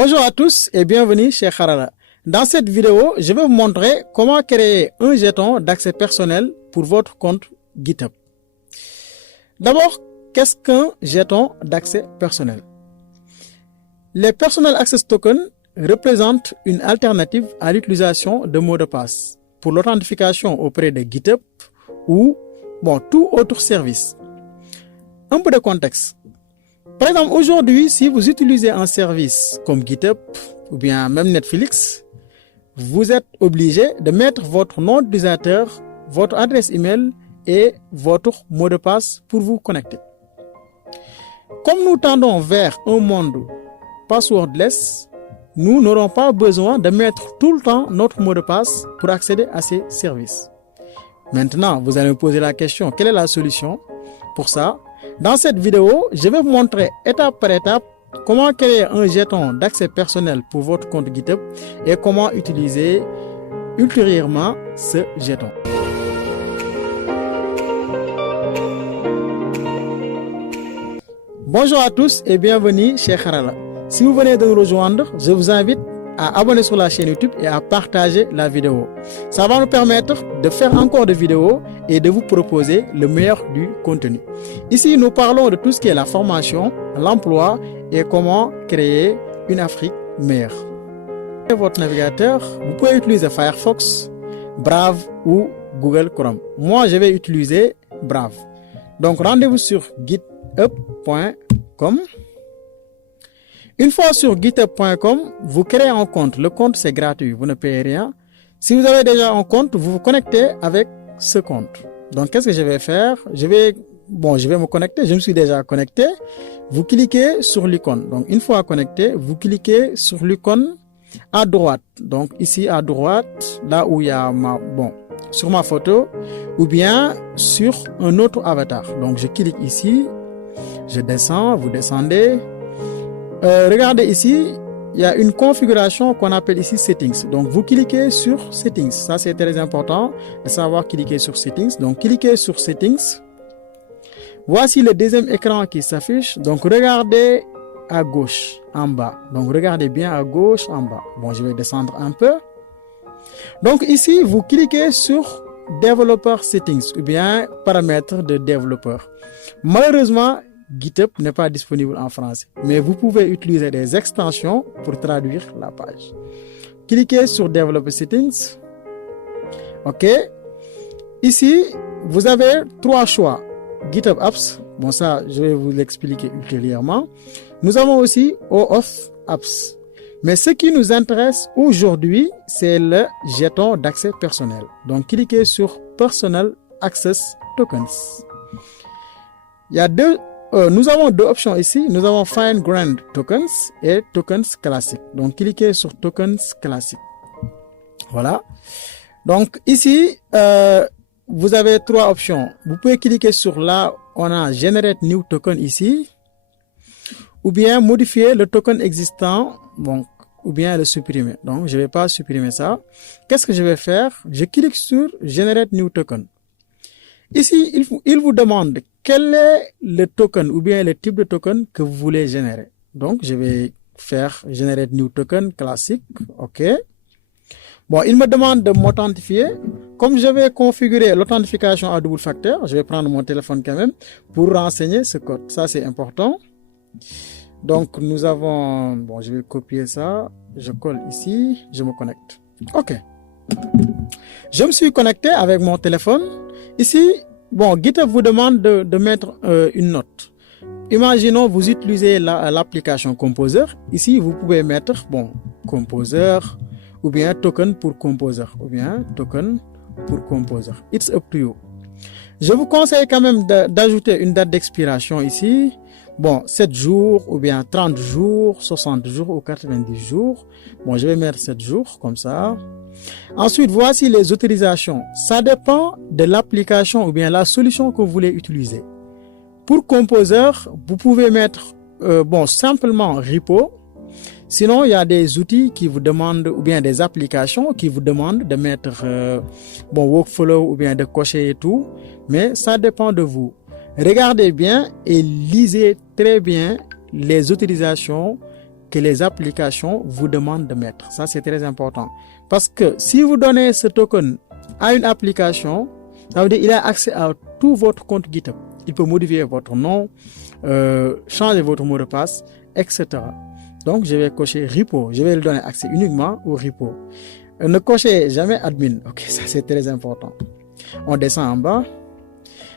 Bonjour à tous et bienvenue chez Harala. Dans cette vidéo, je vais vous montrer comment créer un jeton d'accès personnel pour votre compte GitHub. D'abord, qu'est-ce qu'un jeton d'accès personnel? Les Personal Access Tokens représentent une alternative à l'utilisation de mots de passe pour l'authentification auprès de GitHub ou tout autre service. Un peu de contexte. Par exemple, aujourd'hui, si vous utilisez un service comme GitHub ou bien même Netflix, vous êtes obligé de mettre votre nom d'utilisateur, votre adresse email et votre mot de passe pour vous connecter. Comme nous tendons vers un monde passwordless, nous n'aurons pas besoin de mettre tout le temps notre mot de passe pour accéder à ces services. Maintenant, vous allez me poser la question, quelle est la solution? Pour ça, dans cette vidéo, je vais vous montrer étape par étape comment créer un jeton d'accès personnel pour votre compte GitHub et comment utiliser ultérieurement ce jeton. Bonjour à tous et bienvenue chez Harala. Si vous venez de nous rejoindre, je vous invite à abonner sur la chaîne YouTube et à partager la vidéo. Ça va nous permettre de faire encore des vidéos et de vous proposer le meilleur du contenu. Ici, nous parlons de tout ce qui est la formation, l'emploi et comment créer une Afrique meilleure. Votre navigateur, vous pouvez utiliser Firefox, Brave ou Google Chrome. Moi, je vais utiliser Brave. Donc, rendez-vous sur github.com. Une fois sur github.com, vous créez un compte. Le compte, c'est gratuit, vous ne payez rien. Si vous avez déjà un compte, vous vous connectez avec ce compte. Donc, qu'est-ce que je vais faire? Je vais me connecter. Je me suis déjà connecté. Vous cliquez sur l'icône. Donc, une fois connecté, vous cliquez sur l'icône à droite. Donc, ici à droite, là où il y a sur ma photo, ou bien sur un autre avatar. Donc, je clique ici. Je descends, vous descendez. Regardez ici, il y a une configuration qu'on appelle ici Settings. Donc, vous cliquez sur Settings. Ça, c'est très important de savoir cliquer sur Settings. Donc, cliquez sur Settings. Voici le deuxième écran qui s'affiche. Donc, regardez à gauche, en bas. Donc, regardez bien à gauche, en bas. Bon, je vais descendre un peu. Donc, ici, vous cliquez sur Developer Settings ou bien paramètres de développeur. Malheureusement, GitHub n'est pas disponible en français, mais vous pouvez utiliser des extensions pour traduire la page. Cliquez sur Developer Settings. OK. Ici, vous avez trois choix. GitHub Apps. Bon, ça, je vais vous l'expliquer ultérieurement. Nous avons aussi OAuth Apps. Mais ce qui nous intéresse aujourd'hui, c'est le jeton d'accès personnel. Donc, cliquez sur Personal Access Tokens. Nous avons deux options ici. Nous avons Fine Grand Tokens et Tokens Classic. Donc, cliquez sur Tokens Classic. Voilà. Donc, ici, vous avez trois options. Vous pouvez cliquer sur là, on a Generate New Token ici. Ou bien modifier le token existant. Ou bien le supprimer. Donc, je ne vais pas supprimer ça. Qu'est-ce que je vais faire? Je clique sur Generate New Token. Ici, il vous demande quel est le token ou bien le type de token que vous voulez générer. Donc, je vais faire Generate New Token classique. OK. Bon, il me demande de m'authentifier. Comme je vais configurer l'authentification à double facteur, je vais prendre mon téléphone quand même pour renseigner ce code. Ça, c'est important. Donc, nous avons... je vais copier ça. Je colle ici. Je me connecte. OK. Je me suis connecté avec mon téléphone. Ici, GitHub vous demande de mettre une note. Imaginons, vous utilisez l'application Composer. Ici, vous pouvez mettre, Composer, ou bien token pour Composer, ou bien token pour Composer. It's up to you. Je vous conseille quand même d'ajouter une date d'expiration ici. 7 jours, ou bien 30 jours, 60 jours ou 90 jours. Je vais mettre 7 jours, comme ça. Ensuite, voici les autorisations. Ça dépend de l'application ou bien la solution que vous voulez utiliser. Pour Composer, vous pouvez mettre simplement repo. Sinon, il y a des outils qui vous demandent, ou bien des applications qui vous demandent de mettre workflow ou bien de cocher et tout. Mais ça dépend de vous. Regardez bien et lisez très bien les autorisations que les applications vous demandent de mettre. Ça, c'est très important. Parce que si vous donnez ce token à une application, ça veut dire qu'il a accès à tout votre compte GitHub. Il peut modifier votre nom, changer votre mot de passe, etc. Donc, je vais cocher repo. Je vais lui donner accès uniquement au repo. Ne cochez jamais admin. Ok, ça c'est très important. On descend en bas.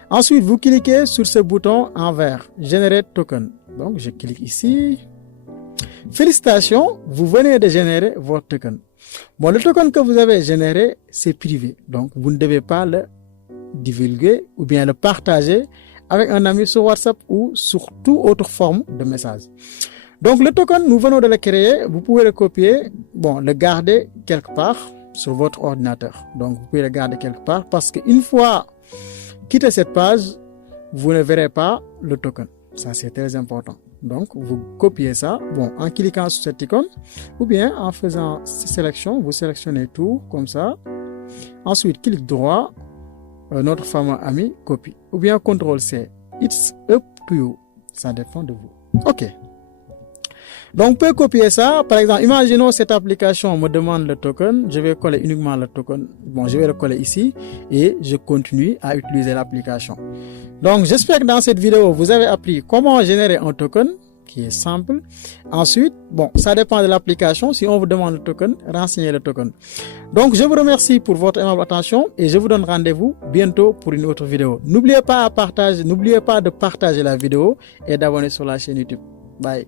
Ensuite, vous cliquez sur ce bouton en vert, Generate Token. Donc, je clique ici. Félicitations, vous venez de générer votre token. Bon, le token que vous avez généré, c'est privé. Donc, vous ne devez pas le divulguer ou bien le partager avec un ami sur WhatsApp ou sur toute autre forme de message. Donc, le token, nous venons de le créer. Vous pouvez le copier, bon, le garder quelque part sur votre ordinateur. Donc, vous pouvez le garder quelque part parce qu'une fois quitté cette page, vous ne verrez pas le token. Ça, c'est très important. Donc, vous copiez ça, bon, en cliquant sur cette icône ou bien en faisant sélection, vous sélectionnez tout comme ça. Ensuite, clic droit, notre fameux ami, copie. Ou bien CTRL-C. It's up to you. Ça dépend de vous. OK. Donc, vous pouvez copier ça. Par exemple, imaginons cette application me demande le token. Je vais coller uniquement le token. Bon, je vais le coller ici et je continue à utiliser l'application. Donc, j'espère que dans cette vidéo, vous avez appris comment générer un token qui est simple. Ensuite, bon, ça dépend de l'application. Si on vous demande le token, renseignez le token. Donc, je vous remercie pour votre aimable attention et je vous donne rendez-vous bientôt pour une autre vidéo. N'oubliez pas de partager la vidéo et d'abonner sur la chaîne YouTube. Bye.